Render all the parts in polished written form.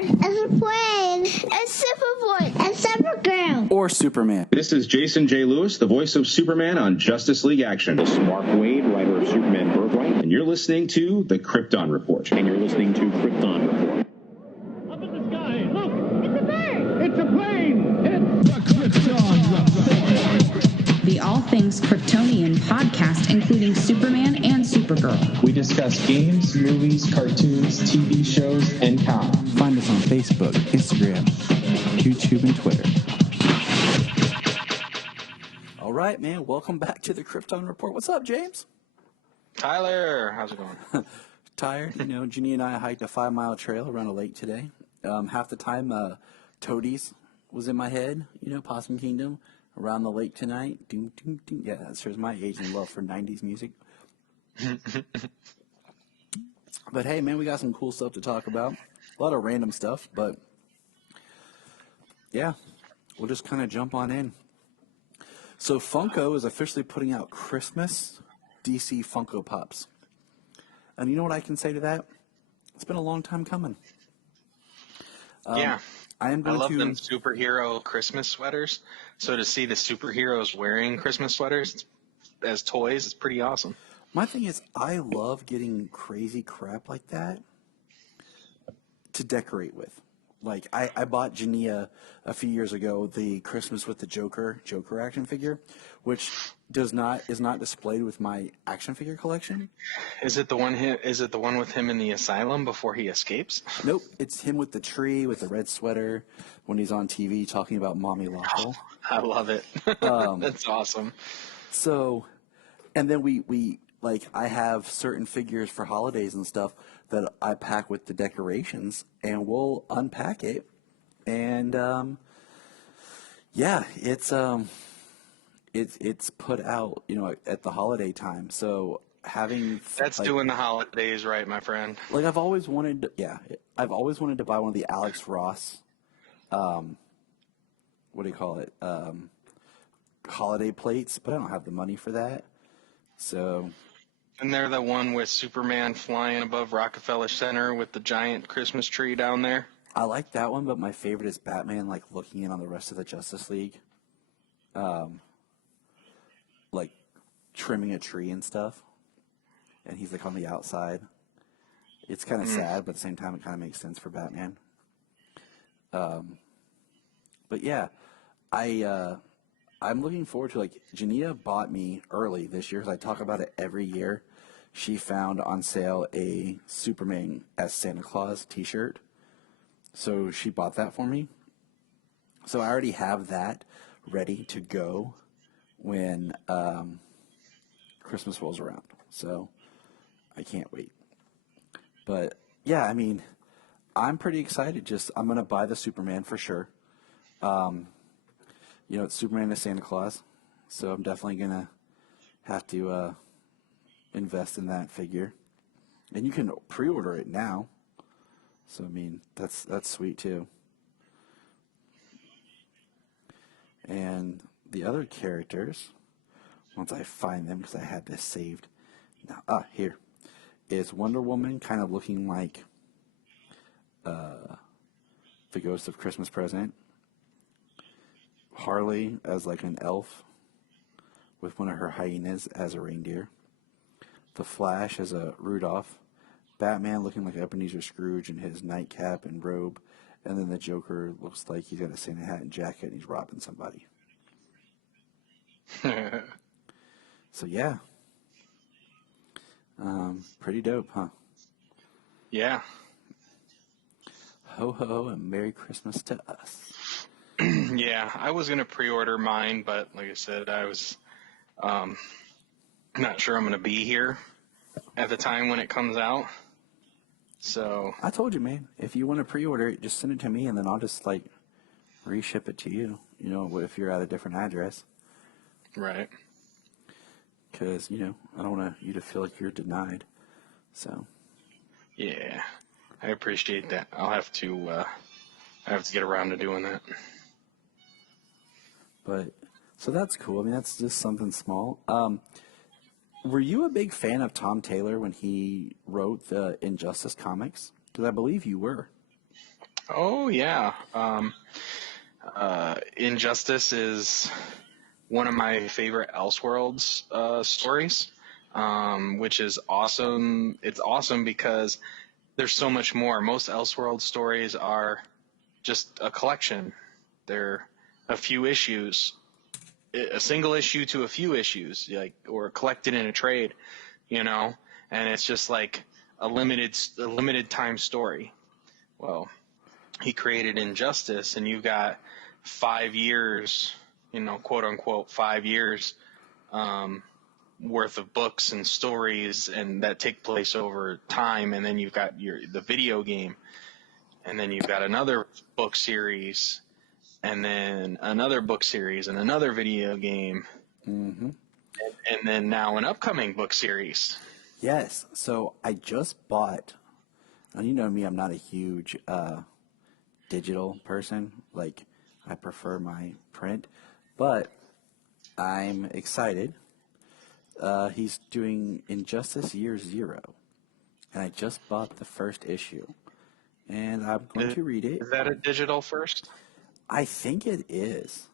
and Superman, and Superboy, and Supergirl, or Superman. This is Jason J. Lewis, the voice of Superman on Justice League Action. This is Mark Wade, writer of Superman Birthright. And you're listening to The Krypton Report. And you're listening to Krypton Report. Up in the sky, look! It's a bird! It's a plane! It's the Krypton Report! The All Things Kryptonian podcast, including Superman and Supergirl. We discuss games, movies, cartoons, TV shows, and comics. Find us on Facebook, Instagram, YouTube, and Twitter. All right, man. Welcome back to the Krypton Report. What's up, James? Tyler, how's it going? Tired. You know, Ginny and I hiked a 5-mile trail around a lake today. Half the time, Toadies was in my head. You know, Possum Kingdom. Around the lake tonight. Doom, doom, doom. Yeah, that shows my age and love for 90s music. But hey, man, we got some cool stuff to talk about. A lot of random stuff, but yeah, we'll just kind of jump on in. So Funko is officially putting out Christmas DC Funko Pops. And you know what I can say to that? It's been a long time coming. Yeah. I love them superhero Christmas sweaters. So to see the superheroes wearing Christmas sweaters as toys is pretty awesome. My thing is, I love getting crazy crap like that to decorate with. Like, I bought Jania a few years ago the Christmas with the Joker action figure, which is not displayed with my action figure collection. Is it the one with him in the asylum before he escapes? Nope, it's him with the tree with the red sweater when he's on TV talking about Mommy Lawful. Oh, I love it. That's awesome. So, and then we like, I have certain figures for holidays and stuff that I pack with the decorations, and we'll unpack it. And yeah, it's put out, you know, at the holiday time. So having that's like, doing the holidays right, my friend. Like, I've always wanted to buy one of the Alex Ross, what do you call it? Holiday plates, but I don't have the money for that. So. And they're the one with Superman flying above Rockefeller Center with the giant Christmas tree down there. I like that one, but my favorite is Batman, like, looking in on the rest of the Justice League. Like, trimming a tree and stuff. And he's, like, on the outside. It's kind of sad, but at the same time, it kind of makes sense for Batman. But, yeah, I'm looking forward to, like, Jania bought me early this year, because I talk about it every year. She found on sale a Superman as Santa Claus t-shirt. So she bought that for me. So I already have that ready to go when Christmas rolls around. So I can't wait. But, yeah, I mean, I'm pretty excited. I'm going to buy the Superman for sure. You know, it's Superman as Santa Claus, so I'm definitely going to have to invest in that figure. And you can pre-order it now. So, I mean, that's sweet, too. And the other characters, once I find them, because I had this saved. Now, here is Wonder Woman, kind of looking like the Ghost of Christmas Present. Harley as like an elf with one of her hyenas as a reindeer. The Flash as a Rudolph. Batman looking like Ebenezer Scrooge in his nightcap and robe. And then the Joker looks like he's got a Santa hat and jacket and he's robbing somebody. So yeah. Pretty dope, huh? Yeah. Ho ho and Merry Christmas to us. Yeah, I was going to pre-order mine, but like I said, I was not sure I'm going to be here at the time when it comes out. So I told you, man, if you want to pre-order it, just send it to me, and then I'll just, like, reship it to you, you know, if you're at a different address. Right. Because, you know, I don't want you to feel like you're denied. So. Yeah, I appreciate that. I have to get around to doing that. But, so that's cool. I mean, that's just something small. Were you a big fan of Tom Taylor when he wrote the Injustice comics? Because I believe you were. Oh yeah. Injustice is one of my favorite Elseworlds stories, which is awesome. It's awesome because there's so much more. Most Elseworlds stories are just a collection. They're a few issues, a single issue to a few issues, like, or collected in a trade, and it's just like a limited time story. Well, he created Injustice, and you've got 5 years, quote unquote 5 years worth of books and stories, and that take place over time. And then you've got the video game, and then you've got another book series, and then another book series, and another video game, and then now an upcoming book series. Yes. So I just bought, and you know me, I'm not a huge digital person. Like, I prefer my print, but I'm excited. He's doing Injustice Year Zero, and I just bought the first issue, and I'm going to read it. Is that a digital first? I think it is.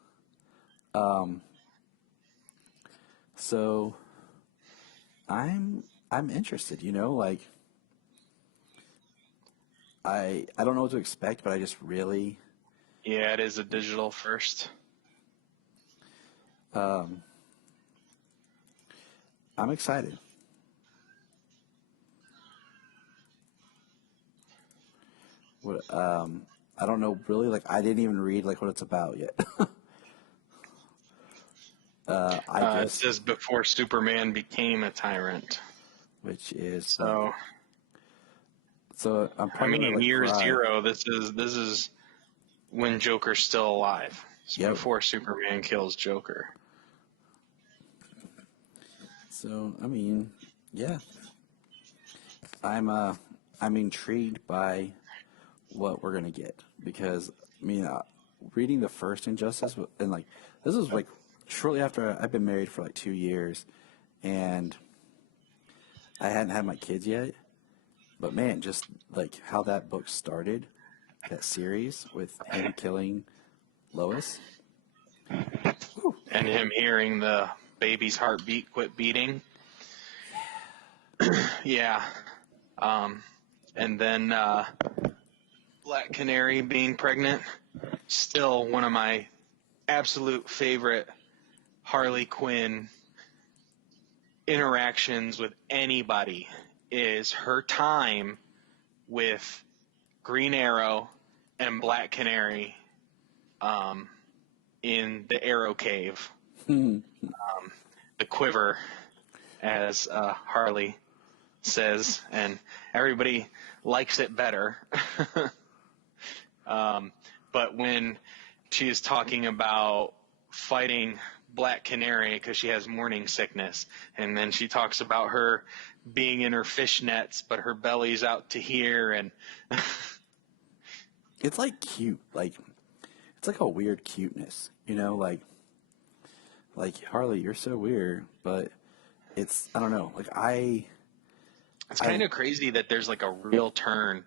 So I'm interested. Like, I don't know what to expect, but I just really. Yeah, it is a digital first. I'm excited. What I don't know really. Like, I didn't even read like what it's about yet. It says before Superman became a tyrant. Which is So I'm probably gonna, like, Year cry. Zero. This is when Joker's still alive. So Yep. before Superman kills Joker. So yeah, I'm intrigued by what we're gonna get, because reading the first Injustice, and like this was like shortly after I've been married for like 2 years, and I hadn't had my kids yet. But man, just like how that book started, that series with him killing Lois. And him hearing the baby's heartbeat quit beating. Yeah. And then Black Canary being pregnant. Still one of my absolute favorite Harley Quinn interactions with anybody is her time with Green Arrow and Black Canary in the Arrow Cave. The quiver, as Harley says, and everybody likes it better. But when she is talking about fighting Black Canary because she has morning sickness, and then she talks about her being in her fishnets, but her belly's out to here, and It's like cute, like it's like a weird cuteness, like Harley, you're so weird, but it's, I don't know, like it's kind of crazy that there's like a real turn,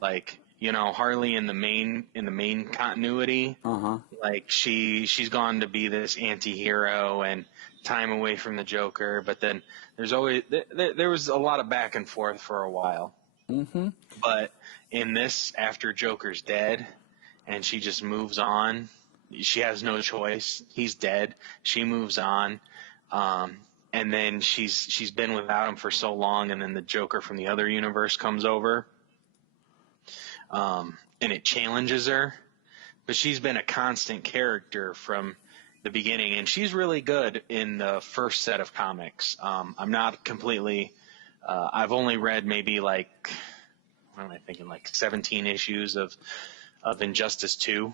like, Harley in the main continuity, like she's gone to be this anti-hero and time away from the Joker, but then there's always there was a lot of back and forth for a while. But in this, after Joker's dead and she just moves on, she has no choice. He's dead. She moves on. And then she's been without him for so long, and then the Joker from the other universe comes over. And it challenges her, but she's been a constant character from the beginning, and she's really good in the first set of comics. I'm not completely, I've only read maybe like, what am I thinking, like 17 issues of Injustice 2.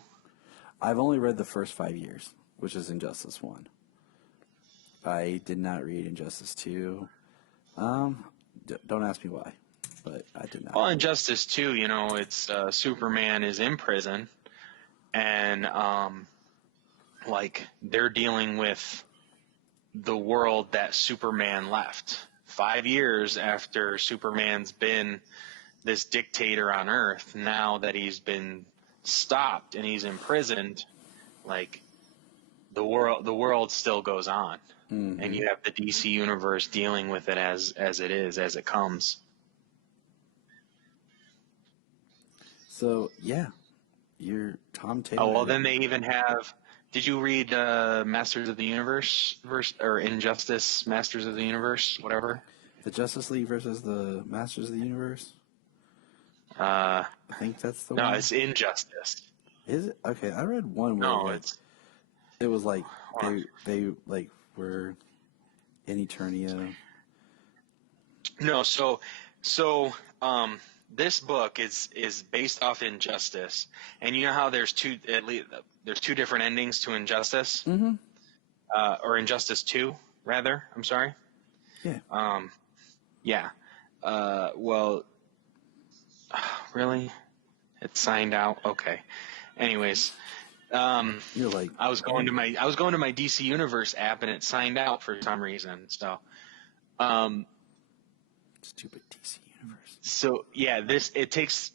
I've only read the first 5 years, which is Injustice 1. I did not read Injustice 2. Don't ask me why, but I did not. Well, Injustice 2, it's Superman is in prison, and like they're dealing with the world that Superman left. 5 years after Superman's been this dictator on Earth, now that he's been stopped and he's imprisoned, like the world still goes on, and you have the DC universe dealing with it as it comes. So yeah, you're Tom Taylor. Oh well, then they even have. Did you read Masters of the Universe or Injustice Masters of the Universe, whatever? The Justice League versus the Masters of the Universe? I think that's the one. No, it's Injustice. Is it? Okay, I read one where No, it was like they like were in Eternia. No, so this book is based off Injustice, and you know how there's two different endings to Injustice, or Injustice 2, rather. I'm sorry. Yeah. Yeah. Well, really, it's signed out. Okay. Anyways, You're like I was going to my DC Universe app, and it signed out for some reason. So, stupid DC Universe. So yeah, it takes,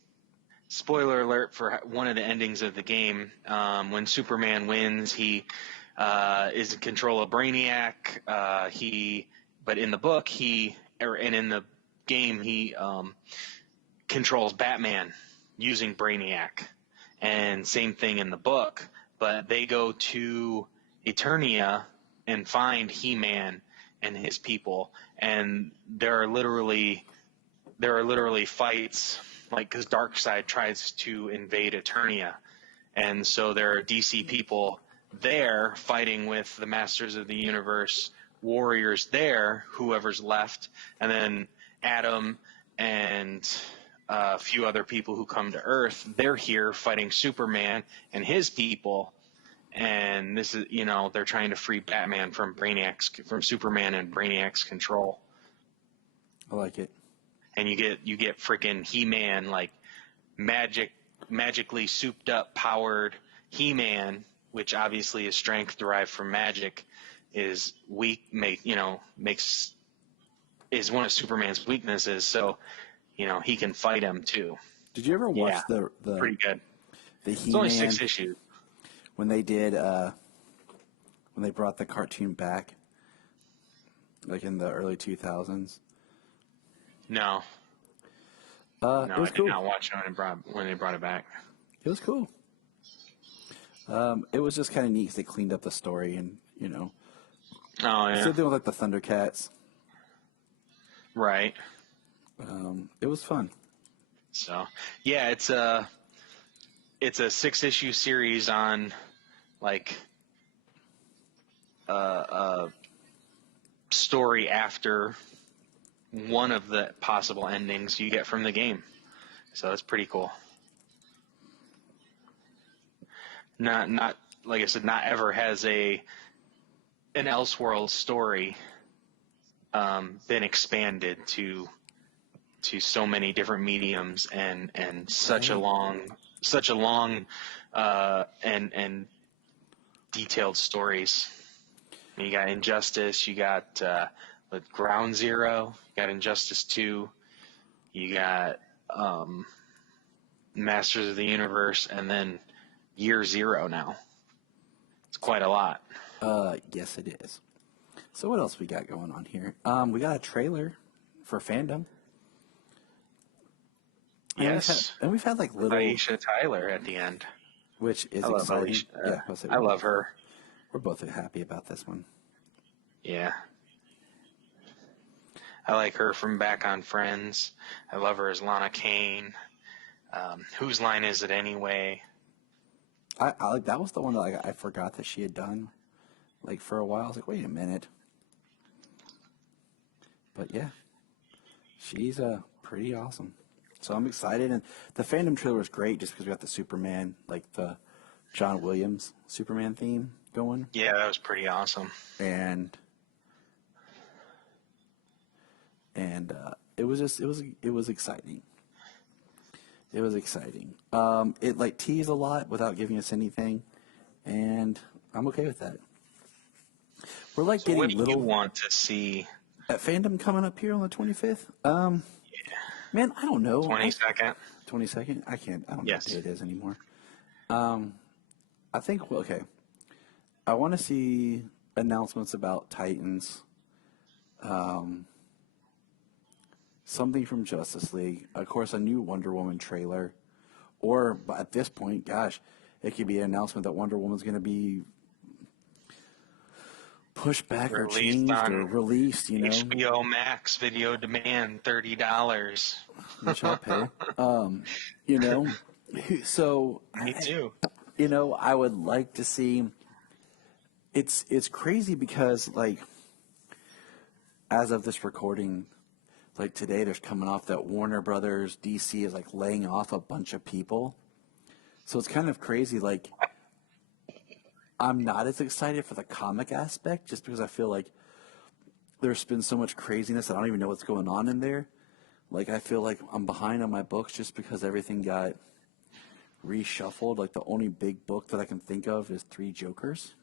spoiler alert for one of the endings of the game. When Superman wins, he is in control of Brainiac. But in the book, and in the game, he controls Batman using Brainiac. And same thing in the book, but they go to Eternia and find He-Man and his people, and there are literally fights, like, because Darkseid tries to invade Eternia, and so there are DC people there fighting with the Masters of the Universe warriors there, whoever's left, and then Adam and a few other people who come to Earth. They're here fighting Superman and his people, and this is, they're trying to free Batman from Superman and Brainiac's control. I like it. And you get freaking He-Man, like magically souped up, powered He-Man, which obviously is strength derived from magic, is weak, is one of Superman's weaknesses. So, he can fight him too. Did you ever watch the pretty good? The It's only He-Man 6 issues. when they did when they brought the cartoon back, like in the early 2000s? No. It was I did cool. not watch it when they brought it back. It was cool. It was just kind of neat because they cleaned up the story and, Oh, yeah. Same thing with like the Thundercats. Right. It was fun. So, yeah, it's a 6-issue series on, like, a story after one of the possible endings you get from the game. So that's pretty cool. Not like I said, not ever has an Elseworld story been expanded to so many different mediums and such a long and detailed stories. You got Injustice, you got Ground Zero, you got Injustice 2, you got Masters of the Universe, and then Year Zero now. It's quite a lot. Yes, it is. So what else we got going on here? We got a trailer for Fandom. Yes. And we've had like little... Aisha Tyler at the end. Which is I love exciting. Aisha. I love her. We're both happy about this one. Yeah. I like her from back on Friends. I love her as Lana Kane. Whose Line Is It Anyway? I like that was the one that I forgot that she had done like for a while. I was like, wait a minute. But yeah, she's pretty awesome. So I'm excited, and the Fandom trailer was great just because we got the Superman, like the John Williams Superman theme going. Yeah, that was pretty awesome. And it was exciting. It was exciting. It like teased a lot without giving us anything, and I'm okay with that. We're like getting what do little. you want to see At Fandom coming up here on the 25th? Man, I don't know. 22nd. 22nd? I don't know Yes. what day it is anymore. I think, okay. I want to see announcements about Titans. Something from Justice League. Of course, a new Wonder Woman trailer. Or, at this point, gosh, it could be an announcement that Wonder Woman's going to be pushed back or changed or released, you know. HBO Max video demand $30. Which I'll pay. You know, so Me too. You know, I would like to see. It's crazy because, like, as of this recording, like today, there's coming off that Warner Brothers DC is like laying off a bunch of people. So it's kind of crazy. Like, I'm not as excited for the comic aspect just because I feel like there's been so much craziness that I don't even know what's going on in there. Like, I feel like I'm behind on my books just because everything got reshuffled. Like, the only big book that I can think of is Three Jokers.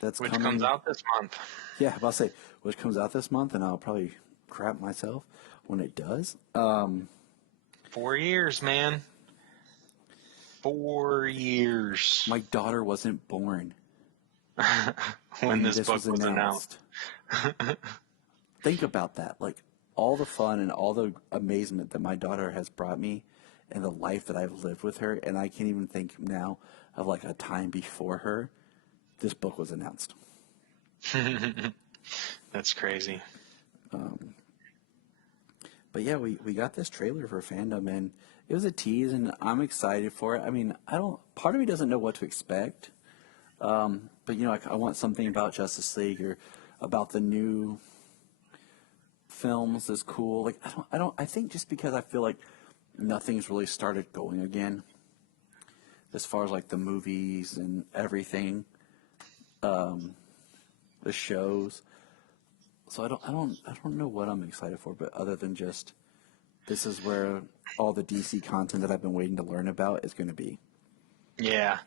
Which coming. comes out this month. Yeah, I'll say, which comes out this month, and I'll probably crap myself when it does. 4 years, man. 4 years. My daughter wasn't born when this book was announced. Think about that. Like, all the fun and all the amazement that my daughter has brought me and the life that I've lived with her, and I can't even think now of, like, a time before her, this book was announced. That's crazy. But yeah, we got this trailer for Fandom, and it was a tease, and I'm excited for it. I mean, part of me doesn't know what to expect. But, you know, I want something about Justice League or about the new films that's cool. Like, I think just because I feel like nothing's really started going again as far as, like, the movies and everything, the shows. So I don't know what I'm excited for, but other than just this is where all the DC content that I've been waiting to learn about is going to be. Yeah.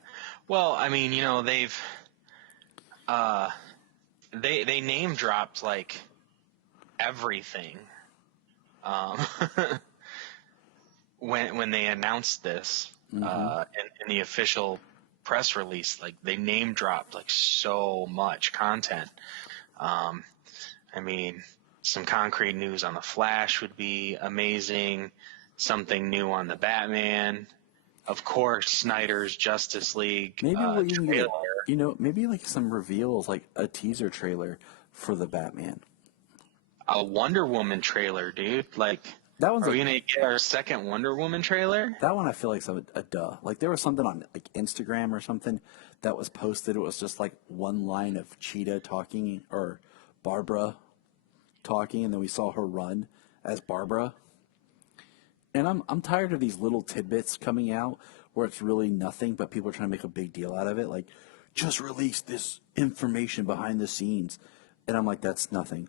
Well, I mean, you know, they name dropped like everything. When they announced this in the official press release, like they name dropped like so much content. I mean, some concrete news on the Flash would be amazing. Something new on the Batman. Of course, Snyder's Justice League Maybe we'll even trailer. get, you know, maybe like some reveals, like a teaser trailer for the Batman. A Wonder Woman trailer, dude. Like, That one's are we gonna get our second Wonder Woman trailer? That one I feel like is a duh. Like, there was something on like Instagram or something that was posted. It was just like one line of Cheetah talking or Barbara talking, and then we saw her run as Barbara. And I'm tired of these little tidbits coming out where it's really nothing, but people are trying to make a big deal out of it. Like, just release this information behind the scenes. And I'm like, that's nothing.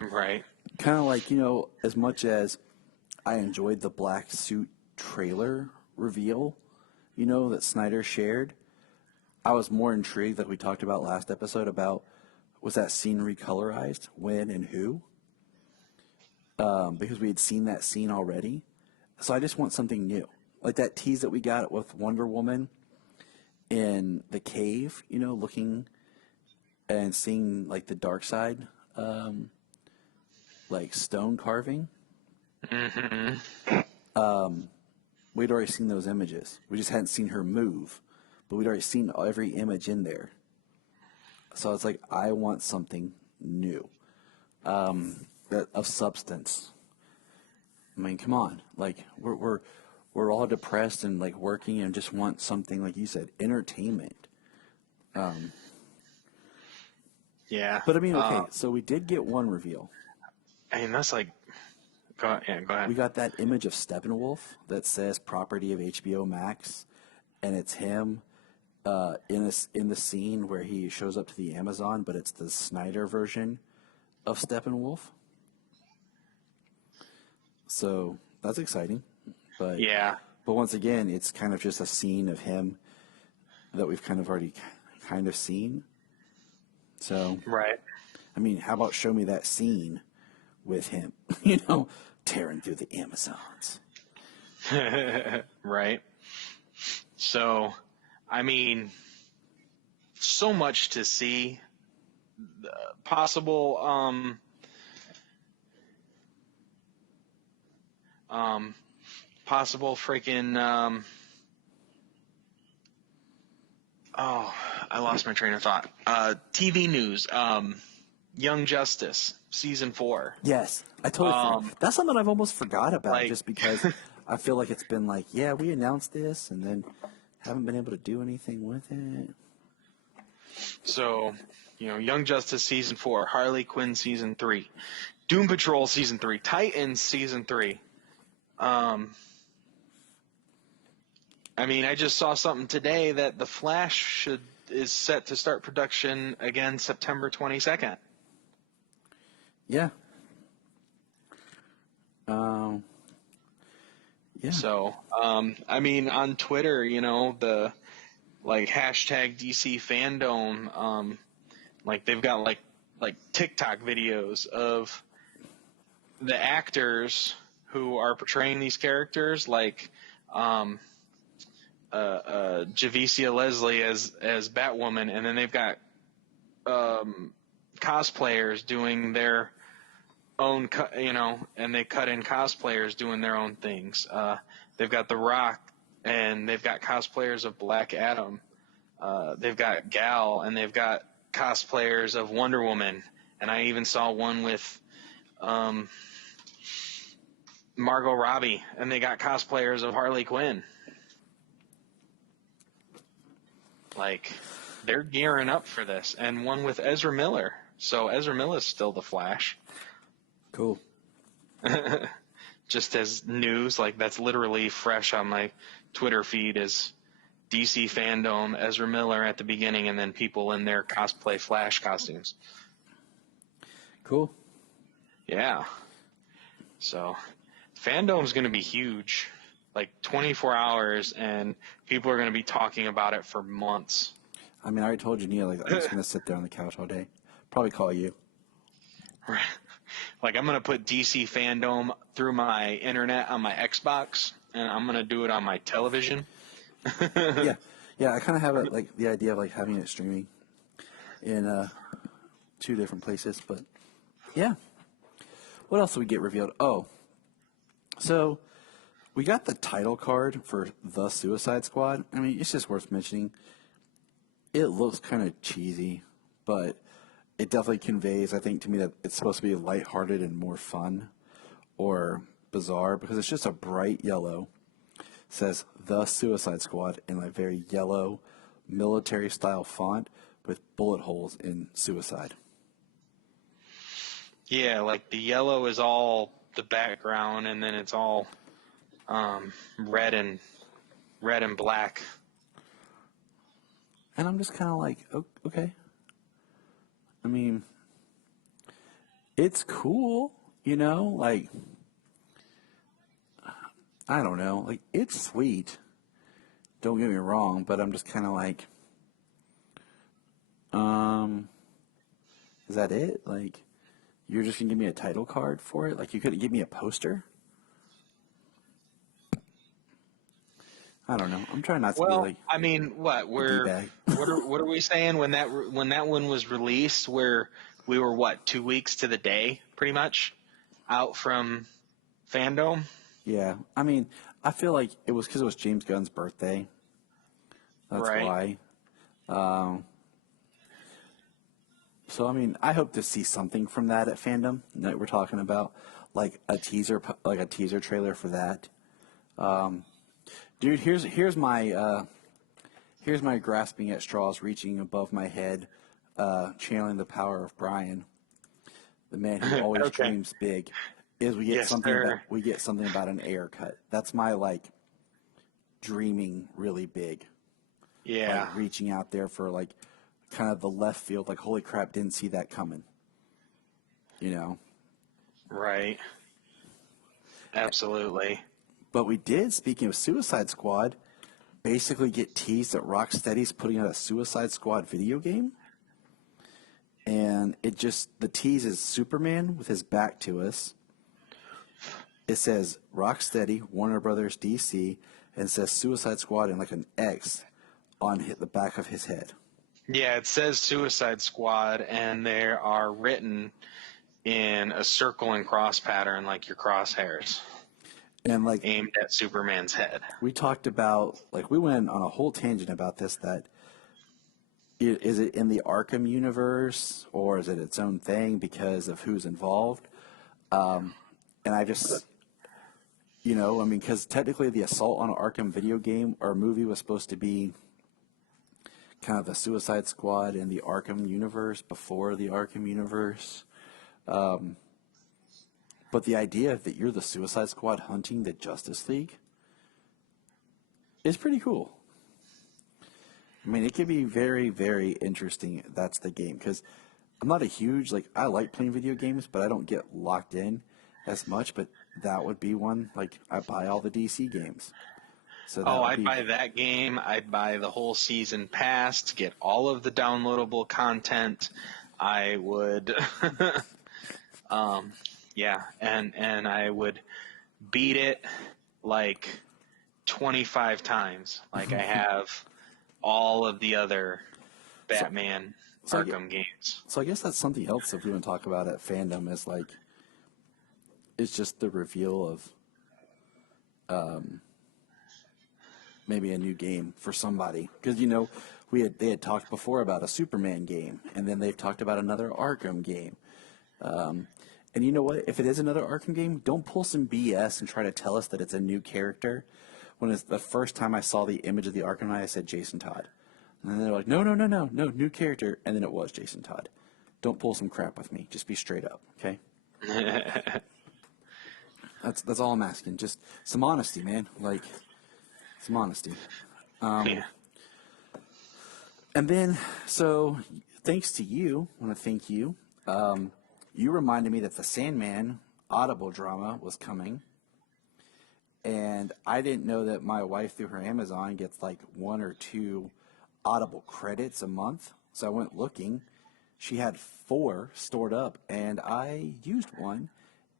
Right. Kind of like, you know, as much as I enjoyed the black suit trailer reveal, you know, that Snyder shared, I was more intrigued, like we talked about last episode, about was that scene recolorized, when and who? Because we had seen that scene already. So I just want something new. Like that tease that we got with Wonder Woman in the cave, you know, looking and seeing like the dark side, like stone carving. We'd already seen those images. We just hadn't seen her move, but we'd already seen every image in there. So it's like, I want something new, of substance. I mean, come on, like we're all depressed and like working and just want something, like you said, entertainment. Yeah. But I mean, okay, so we did get one reveal. I mean, that's like, go ahead. We got that image of Steppenwolf that says property of HBO Max, and it's him in the scene where he shows up to the Amazon, but it's the Snyder version of Steppenwolf. So that's exciting. But Yeah. But once again, it's kind of just a scene of him that we've kind of already kind of seen. So Right. I mean, how about show me that scene with him, tearing through the Amazons. Right. So, I mean, so much to see. Possible freaking oh, I lost my train of thought. TV news. Young Justice season 4. Yes, I totally forgot. That's something I've almost forgot about, just because I feel like it's been like, yeah, we announced this and then haven't been able to do anything with it. So, Young Justice season 4, Harley Quinn season 3, Doom Patrol season 3, Titans season 3. I mean, I just saw something today that The Flash is set to start production again September 22nd. Yeah. Yeah. So, I mean, on Twitter, the hashtag DC Fandom, they've got like TikTok videos of the actors who are portraying these characters, like Javicia Leslie as Batwoman, and then they've got cosplayers doing their own, and they cut in cosplayers doing their own things. They've got The Rock, and they've got cosplayers of Black Adam. They've got Gal, and they've got cosplayers of Wonder Woman, and I even saw one with Margot Robbie, and they got cosplayers of Harley Quinn. Like, they're gearing up for this, and one with Ezra Miller. So Ezra Miller's still the Flash. Cool. Just as news, that's literally fresh on my Twitter feed, is DC Fandom, Ezra Miller at the beginning, and then people in their cosplay Flash costumes. Cool. Yeah. So, Fandom's going to be huge. 24 hours, and people are going to be talking about it for months. I mean, I already told you, Neil, I'm just going to sit there on the couch all day. Probably call you. I'm going to put DC Fandom through my internet on my Xbox, and I'm going to do it on my television. Yeah, I kind of have it, the idea of having it streaming in 2 different places, but yeah. What else did we get revealed? Oh, so we got the title card for The Suicide Squad. I mean, it's just worth mentioning. It looks kind of cheesy, but it definitely conveys, I think, to me that it's supposed to be lighthearted and more fun or bizarre, because it's just a bright yellow. It says The Suicide Squad in a very yellow military-style font with bullet holes in suicide. Yeah, the yellow is all the background, and then it's all red and black. And I'm just kind of like, okay. I mean, it's cool, I don't know, it's sweet. Don't get me wrong, but I'm just kind of like, is that it? You're just gonna give me a title card for it? You couldn't give me a poster? I don't know. I'm trying not to be I mean, what are we saying when that one was released? Where we were 2 weeks to the day, pretty much, out from Fandom. Yeah, I mean, I feel like it was because it was James Gunn's birthday. That's right. Why. So I mean, I hope to see something from that at Fandom that we're talking about, a teaser trailer for that. Dude, here's my grasping at straws, reaching above my head, channeling the power of Brian, the man who always dreams big. Is we get something about an air cut. That's my dreaming really big. Yeah. Reaching out there for kind of the left field. Holy crap, didn't see that coming. Right. Absolutely. But we did, speaking of Suicide Squad, basically get teased that Rocksteady's putting out a Suicide Squad video game. and the tease is Superman with his back to us. It says Rocksteady, Warner Brothers, DC, and it says Suicide Squad and like an X on the back of his head. Yeah, it says Suicide Squad, and they are written in a circle and cross pattern like your crosshairs, and like aimed at Superman's head. We talked about, like, we went on a whole tangent about this, that is it in the Arkham universe or is it its own thing because of who's involved? And I just, because technically the Assault on Arkham video game or movie was supposed to be kind of the Suicide Squad in the Arkham universe before the Arkham universe. But the idea that you're the Suicide Squad hunting the Justice League is pretty cool. I mean, it could be very, very interesting if that's the game. Because I'm not a huge, I like playing video games, but I don't get locked in as much. But that would be one, I buy all the DC games. So I'd buy that game. I'd buy the whole season pass to get all of the downloadable content. I would, and I would beat it 25 times, like I have all of the other Batman Arkham games. So I guess that's something else if we want to talk about at Fandom is it's just the reveal of maybe a new game for somebody. Because, they had talked before about a Superman game, and then they've talked about another Arkham game. And you know what? If it is another Arkham game, don't pull some BS and try to tell us that it's a new character. When it's the first time I saw the image of the Arkham Knight, I said Jason Todd. And then they're like, no, new character. And then it was Jason Todd. Don't pull some crap with me. Just be straight up, okay? That's all I'm asking. Just some honesty, man. Some honesty. Yeah. And then, so, thanks to you, I want to thank you. You reminded me that the Sandman Audible drama was coming. And I didn't know that my wife, through her Amazon, gets 1 or 2 Audible credits a month. So I went looking. She had 4 stored up, and I used one,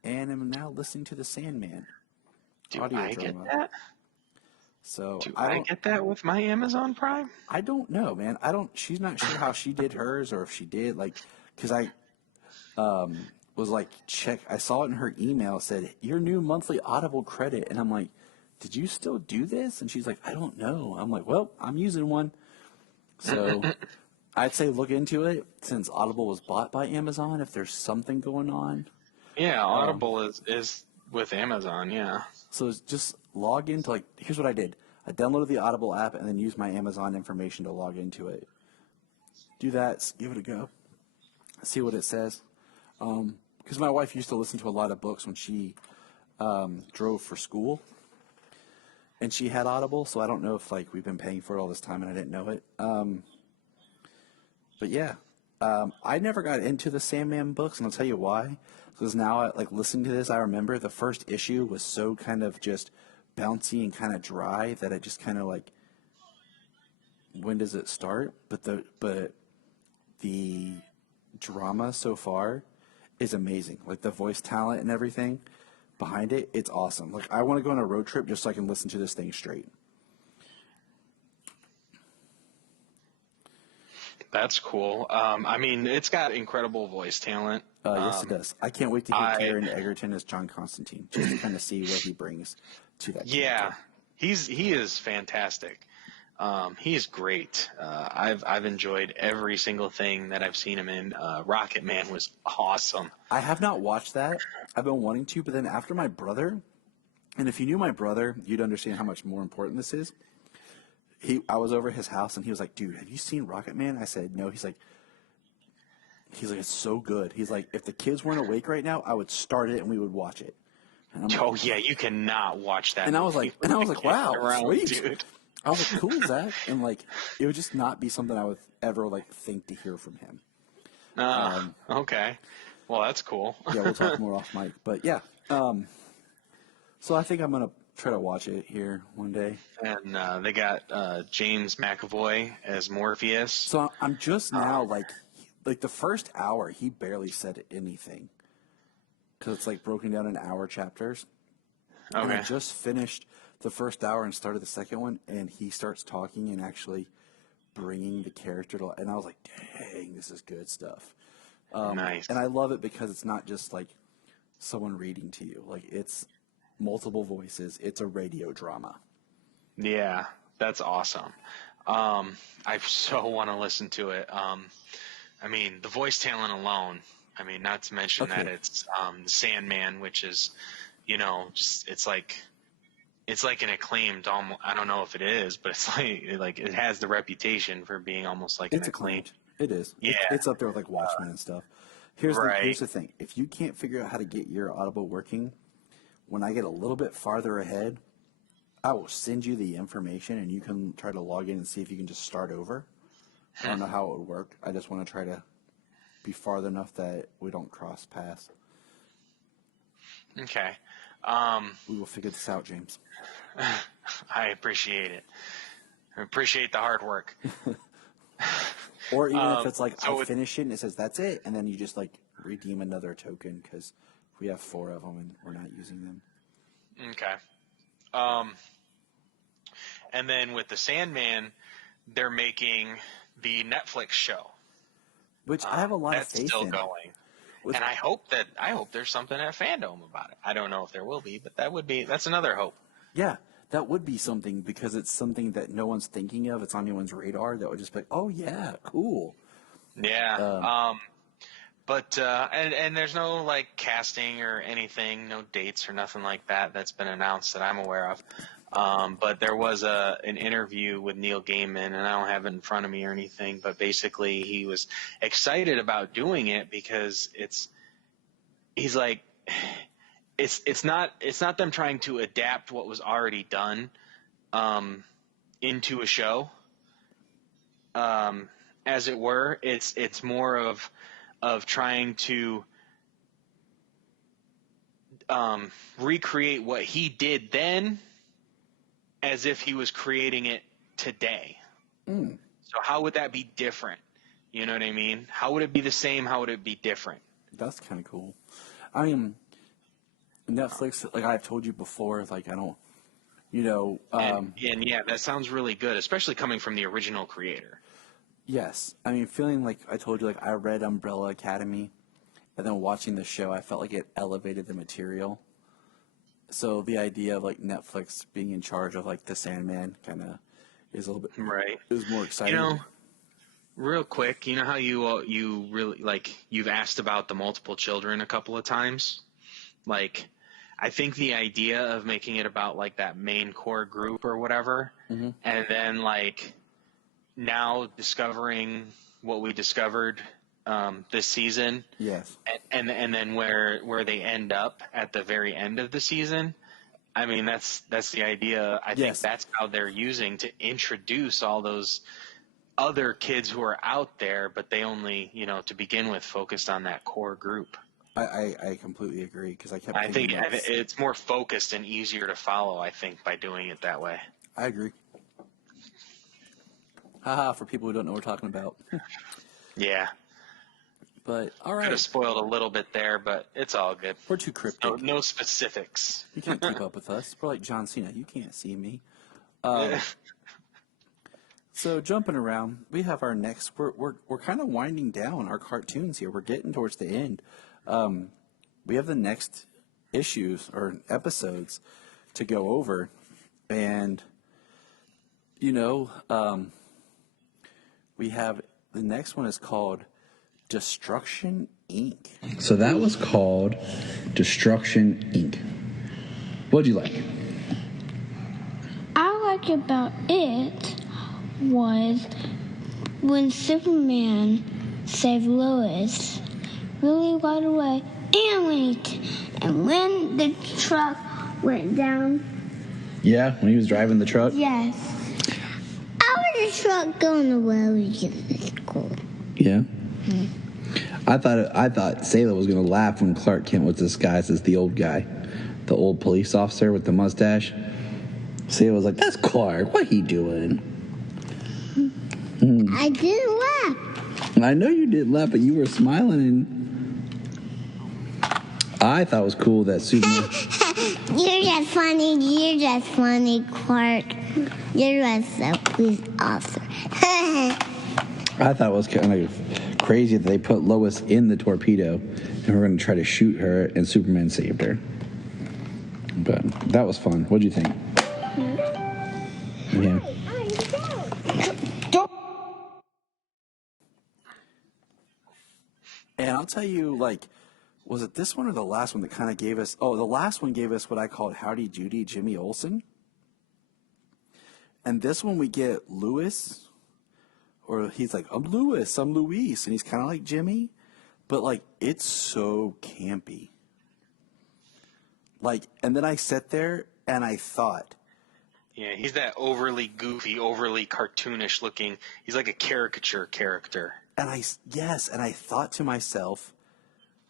and am now listening to the Sandman audio drama. Get that? So Do I get that with my Amazon Prime? I don't know, man. She's not sure how she did hers, or if she did, because I was check. I saw it in her email. It said, your new monthly Audible credit. And I'm like, did you still do this? And she's like, I don't know. I'm like, well, I'm using one. So I'd say look into it since Audible was bought by Amazon, if there's something going on. Yeah, Audible is with Amazon, yeah. So just log into, here's what I did. I downloaded the Audible app and then used my Amazon information to log into it. Do that. Give it a go. See what it says. Because my wife used to listen to a lot of books when she drove for school. And she had Audible, so I don't know if we've been paying for it all this time and I didn't know it. But yeah, I never got into the Sandman books, and I'll tell you why. Because now, listening to this, I remember the first issue was so kind of just bouncy and kind of dry that I just kind of when does it start? But the drama so far is amazing. The voice talent and everything behind it, it's awesome. I want to go on a road trip just so I can listen to this thing straight. That's cool. I mean, it's got incredible voice talent. Yes, it does. I can't wait to hear Taron Egerton as John Constantine, just to kind of see what he brings to that character. Yeah, he is fantastic. He is great. I've enjoyed every single thing that I've seen him in. Rocket Man was awesome. I have not watched that. I've been wanting to, but then after my brother, and if you knew my brother, you'd understand how much more important this is. I was over at his house, and he was like, dude, have you seen Rocket Man? I said, no. He's like, it's so good. He's like, if the kids weren't awake right now, I would start it and we would watch it. And I'm like, yeah, you cannot watch that. And I was like, wow, sweet. Dude. I was like, cool, Zach. And it would just not be something I would ever think to hear from him. Okay. Well, that's cool. Yeah, we'll talk more off mic. But yeah. So I think I'm going to try to watch it here one day. And they got James McAvoy as Morpheus. So I'm just now like the first hour, he barely said anything because it's like broken down in hour chapters. And I Okay. just finished the first hour and started the second one, and he starts talking and actually bringing the character to life. And I was like, dang, this is good stuff. Nice. And I love it because it's not just like someone reading to you. Like, it's multiple voices. It's a radio drama. Yeah, that's awesome. I so want to listen to it. I mean, the voice talent alone. I mean, not to mention that it's the Sandman, which is, you know, just it's like an acclaimed. I don't know if it is, but it's like it has the reputation for being almost like It's an acclaimed. It is. Yeah. It's up there with like Watchmen and stuff. Here's Right. the thing. If you can't figure out how to get your Audible working, when I get a little bit farther ahead, I will send you the information and you can try to log in and see if you can just start over. I don't know how it would work. I just want to try to be farther enough that we don't cross paths. Okay. We will figure this out, James. I appreciate it. I appreciate the hard work. Or even if it's like so I finish it and it says that's it, and then you just like redeem another token because we have 4 of them and we're not using them. Okay. And then with the Sandman, they're making the Netflix show. Which I have a lot of That's faith still in. going. With- And I hope there's something at Fandom about it. I don't know if there will be, but that's another hope. Yeah, that would be something because it's something that no one's thinking of. It's on anyone's radar. That would just be like, oh yeah, cool. Yeah. But and there's no like casting or anything, no dates or nothing like that that's been announced that I'm aware of. But there was an interview with Neil Gaiman, and I don't have it in front of me or anything, but basically he was excited about doing it because he's like, it's not them trying to adapt what was already done into a show, as it were. It's more of trying to recreate what he did then as if he was creating it today. So how would that be different? You know what I mean? How would it be the same? How would it be different? That's kind of cool. I mean, Netflix, like I've told you before, like I don't, And yeah, that sounds really good, especially coming from the original creator. yes. I mean, feeling like I told you, like I read Umbrella Academy, and then watching the show, I felt like it elevated the material. So the idea of like Netflix being in charge of like the Sandman kind of is a little bit Right. is more exciting. You know, real quick, you know how you really like you've asked about the multiple children a couple of times? Like, I think the idea of making it about like that main core group or whatever, and then like now discovering what we discovered this season, Yes. and then where they end up at the very end of the season. I mean, that's the idea. I think Yes. that's how they're using to introduce all those other kids who are out there, but they only, to begin with, focused on that core group. I completely agree because I kept I think thinking about it's more focused and easier to follow, I think, by doing it that way. I agree. Haha, for people who don't know what we're talking about. Yeah. But all Could right, have spoiled a little bit there, but it's all good. we're too cryptic. No specifics. You can't keep up with us. We're like John Cena. You can't see me. So jumping around, we have our next. We're kind of winding down our cartoons here. We're getting towards the end. We have the next issues or episodes to go over, and we have the next one is called Destruction Inc. So that was called Destruction Inc. What'd you like? I like about it was when Superman saved Lois really right away and when the truck went down. Yeah, when he was driving the truck? Yes. I was the truck going away to school. Yeah. I thought Sayla was going to laugh when Clark Kent was disguised as the old guy, the old police officer with the mustache. Sayla was like, "That's Clark. What he doing?" I didn't laugh. I know you didn't laugh, but you were smiling, and I thought it was cool that Superman. You're just funny, Clark. You're just so awesome. I thought it was kind of crazy that they put Lois in the torpedo, and we're going to try to shoot her, and Superman saved her. But that was fun. What do you think? Yeah. And I'll tell you, like, was it this one or the last one that kind of gave us? Oh, the last one gave us what I called Howdy Doody Jimmy Olsen. And this one we get Lewis, or he's like, I'm Lewis, I'm Luis, and he's kind of like Jimmy, but like it's so campy. Like, and then I sat there and I thought, Yeah, he's that overly goofy, overly cartoonish looking. He's like a caricature character. and I thought to myself,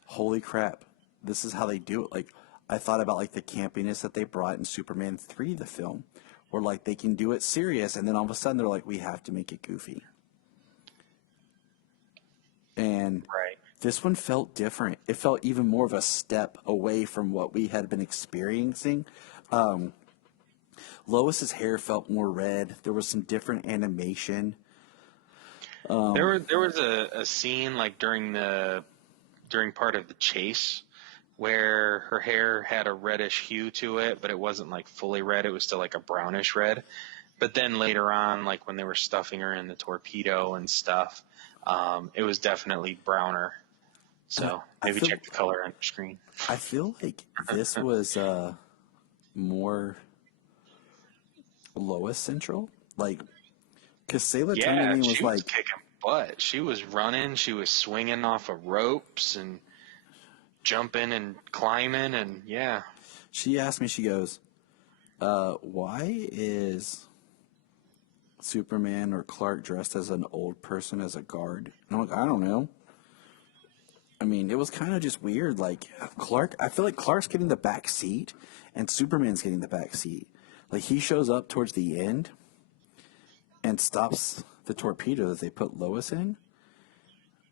holy crap, this is how they do it. Like, I thought about like the campiness that they brought in Superman 3, the film, where like they can do it serious, and then all of a sudden they're like, we have to make it goofy. And Right. this one felt different. It felt even more of a step away from what we had been experiencing. Lois's hair felt more red. There was some different animation. There was a scene like during part of the chase where her hair had a reddish hue to it, but it wasn't like fully red. It was still like a brownish red. But then later on, like when they were stuffing her in the torpedo and stuff, it was definitely browner. So maybe check the color on your screen. I feel like this was more Lois central, like, because Sailor Tony was she was like kicking butt. She was running. She was swinging off of ropes and jumping and climbing, and yeah. She asked me, she goes, why is Superman or Clark dressed as an old person as a guard? And I'm like, I don't know. I mean, it was kind of just weird. Like, I feel like Clark's getting the back seat and Superman's getting the back seat. Like, he shows up towards the end and stops the torpedo that they put Lois in.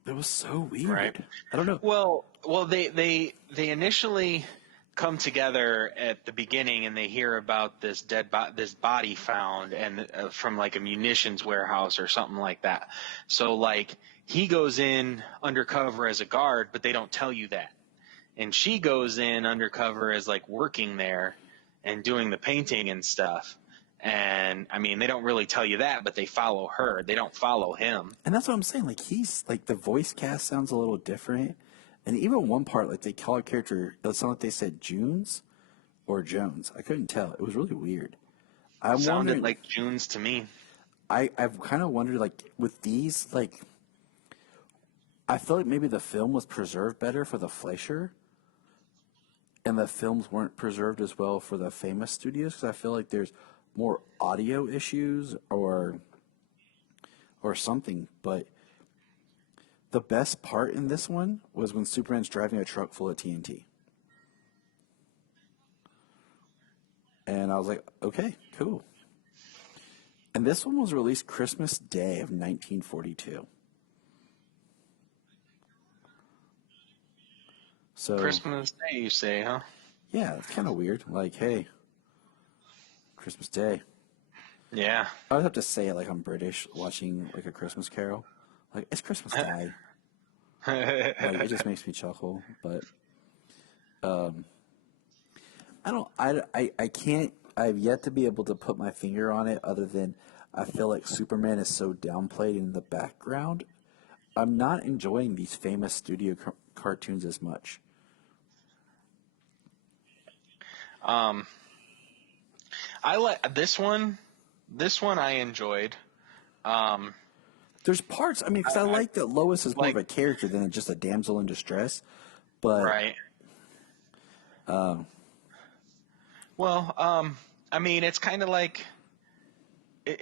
It was so weird. Right. I don't know. Well, they initially come together at the beginning, and they hear about this this body found, and from like a munitions warehouse or something like that. So like he goes in undercover as a guard, but they don't tell you that. And she goes in undercover as like working there and doing the painting and stuff. And I mean, they don't really tell you that, but they follow her. They don't follow him. And that's what I'm saying. Like, he's like, the voice cast sounds a little different. And even one part, like, they call a character, it sounded like they said Junes or Jones. I couldn't tell. It was really weird. Sounded like Junes to me. I've kind of wondered, like, with these, like, I feel like maybe the film was preserved better for the Fleischer, and the films weren't preserved as well for the Famous Studios, because I feel like there's more audio issues or something. But the best part in this one was when Superman's driving a truck full of TNT. And I was like, okay, cool. And this one was released Christmas Day of 1942. So Christmas Day, you say, huh? yeah, it's kind of weird. Like, hey, Christmas Day. Yeah. I would have to say it like I'm British watching like a Christmas Carol. Like, it's Christmas Day. Like, it just makes me chuckle. But I can't, I've yet to be able to put my finger on it, other than I feel like Superman is so downplayed in the background. I'm not enjoying these Famous Studio cartoons as much. I like this one. This one I enjoyed. There's parts, I mean, because I like that Lois is more of a character than just a damsel in distress. But right. Well, I mean, it's kind of like an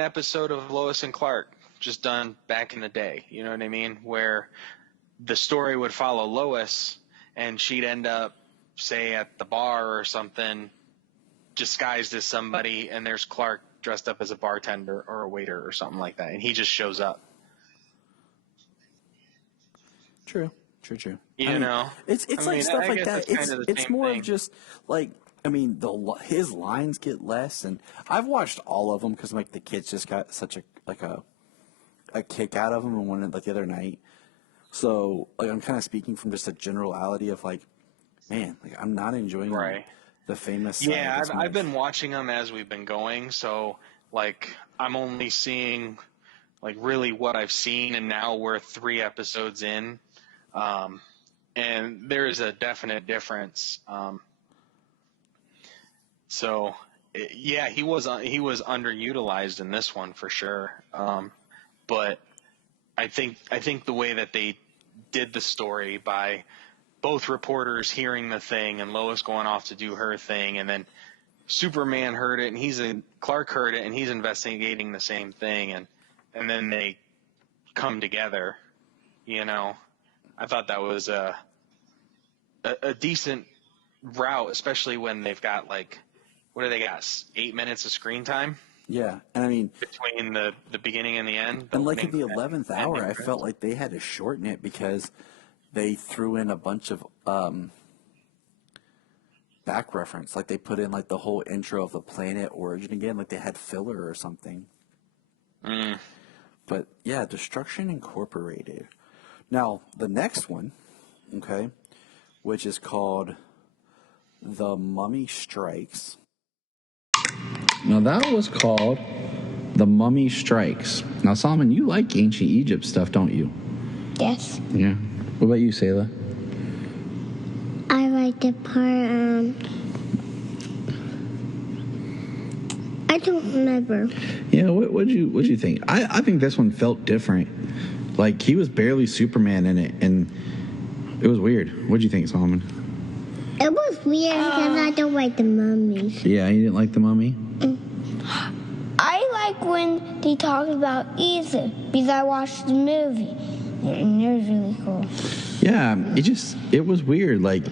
episode of Lois and Clark just done back in the day. You know what I mean? Where the story would follow Lois, and she'd end up, say, at the bar or something, disguised as somebody, and there's Clark dressed up as a bartender or a waiter or something like that, and he just shows up. True. You know, it's I like mean, stuff I like guess that. it's kind of the It's same more thing. of just like, I mean, his lines get less, and I've watched all of them because like the kids just got such a kick out of them and one like the other night. So like I'm kind of speaking from just a generality of like, man, like I'm not enjoying Right. the famous side Yeah, as I've much. been watching them as we've been going, so like I'm only seeing like really what I've seen, and now we're 3 episodes in, and there is a definite difference. So yeah, he was underutilized in this one for sure, but I think the way that they did the story by both reporters hearing the thing and Lois going off to do her thing, and then Superman heard it and Clark heard it and he's investigating the same thing, and then they come together. You know, I thought that was a decent route, especially when they've got like, what do they got? 8 minutes of screen time Yeah, and I mean, between the beginning and the end. and like at the opening 11th and hour, ending I credits. felt like they had to shorten it because they threw in a bunch of back reference. Like they put in like the whole intro of the planet origin again, like they had filler or something. But yeah, Destruction Incorporated. Now the next one, okay, which is called The Mummy Strikes. Now that was called The Mummy Strikes. Now, Solomon, you like ancient Egypt stuff, don't you? Yes. Yeah. What about you, Sayla? I like the part, I don't remember. Yeah, what'd you think? I think this one felt different. Like he was barely Superman in it, and it was weird. What'd you think, Solomon? It was weird because I don't like the mummies. Yeah, you didn't like the Mummy? I like when they talk about Egypt because I watched the movie. And it was really cool. Yeah, it was weird. Like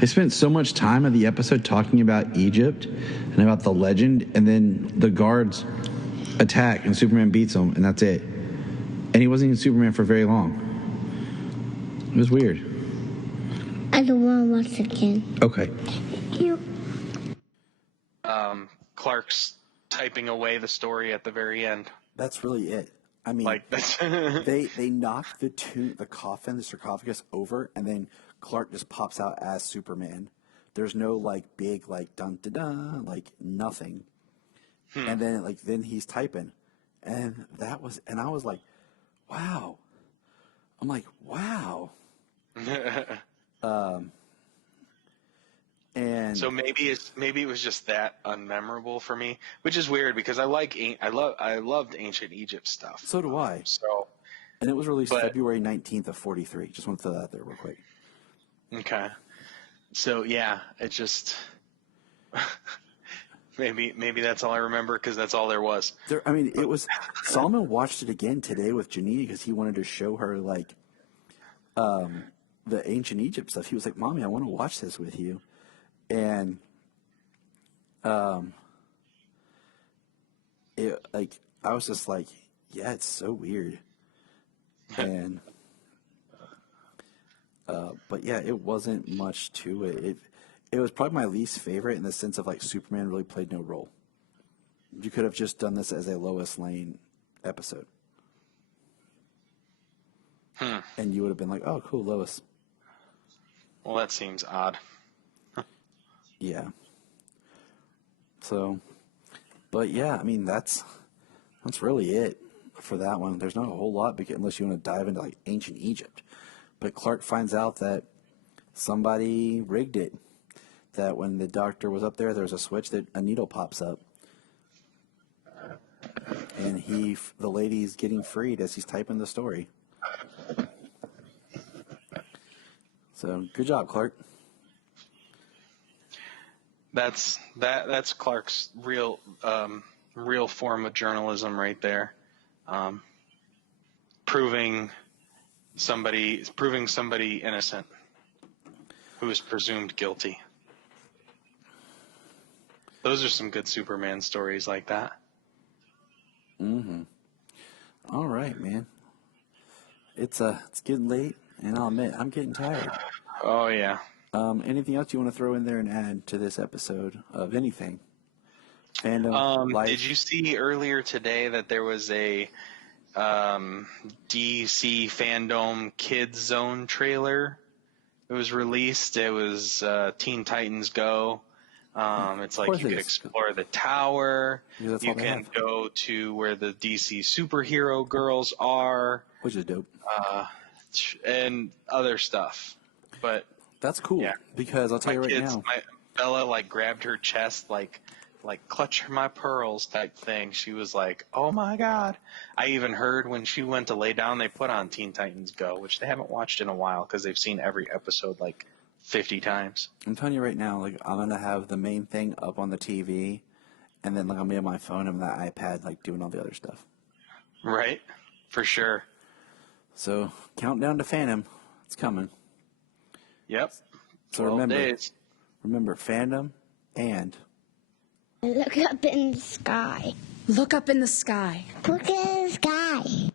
they spent so much time of the episode talking about Egypt and about the legend, and then the guards attack and Superman beats them, and that's it. And he wasn't even Superman for very long. It was weird. I don't want to watch it again. Okay. Thank you. Clark's typing away the story at the very end. That's really it. I mean, Like that's they knock the coffin, the sarcophagus over, and then Clark just pops out as Superman. There's no like big like dun da dun, like nothing. And then he's typing, and I was like, wow. I'm like, wow. And so maybe it was just that unmemorable for me, which is weird because I loved ancient Egypt stuff. so do I. So And it was released But- February 19th of 43. Just want to throw that out there real quick. okay, so yeah, it just maybe that's all I remember because that's all there was. I mean, it was. Solomon watched it again today with Janine because he wanted to show her like the ancient Egypt stuff. He was like, "Mommy, I want to watch this with you," and it like I was just like, "Yeah, it's so weird," and but yeah, it wasn't much to it. It was probably my least favorite in the sense of like Superman really played no role. You could have just done this as a Lois Lane episode. And you would have been like, oh, cool, Lois. Well, that seems odd. Yeah. So, but yeah, I mean, that's really it for that one. There's not a whole lot unless you want to dive into like ancient Egypt. But Clark finds out that somebody rigged it. That when the doctor was up there was a switch that a needle pops up. And the lady's getting freed as he's typing the story. So good job, Clark. That's Clark's real form of journalism right there, proving somebody innocent who is presumed guilty. Those are some good Superman stories like that. All right, man. It's getting late, and I'll admit I'm getting tired. Oh yeah. Anything else you want to throw in there and add to this episode of anything? Fandom, life. Did you see earlier today that there was a DC Fandom Kids Zone trailer? It was released. It was Teen Titans Go. It's like you could explore the tower. Yeah, you can go to where the DC superhero girls are. Which is dope. And other stuff. But that's cool. Yeah. Because I'll tell you right now. Bella like grabbed her chest like clutch my pearls type thing. She was like, oh my God. I even heard when she went to lay down, they put on Teen Titans Go, which they haven't watched in a while because they've seen every episode like 50 times. I'm telling you right now, like I'm going to have the main thing up on the TV and then like I'm going to be on my phone and that iPad like doing all the other stuff. Right? For sure. So countdown to Fandom. It's coming. Yep. So 12 days. Remember Fandom and look up in the sky. Look up in the sky. Look in the sky.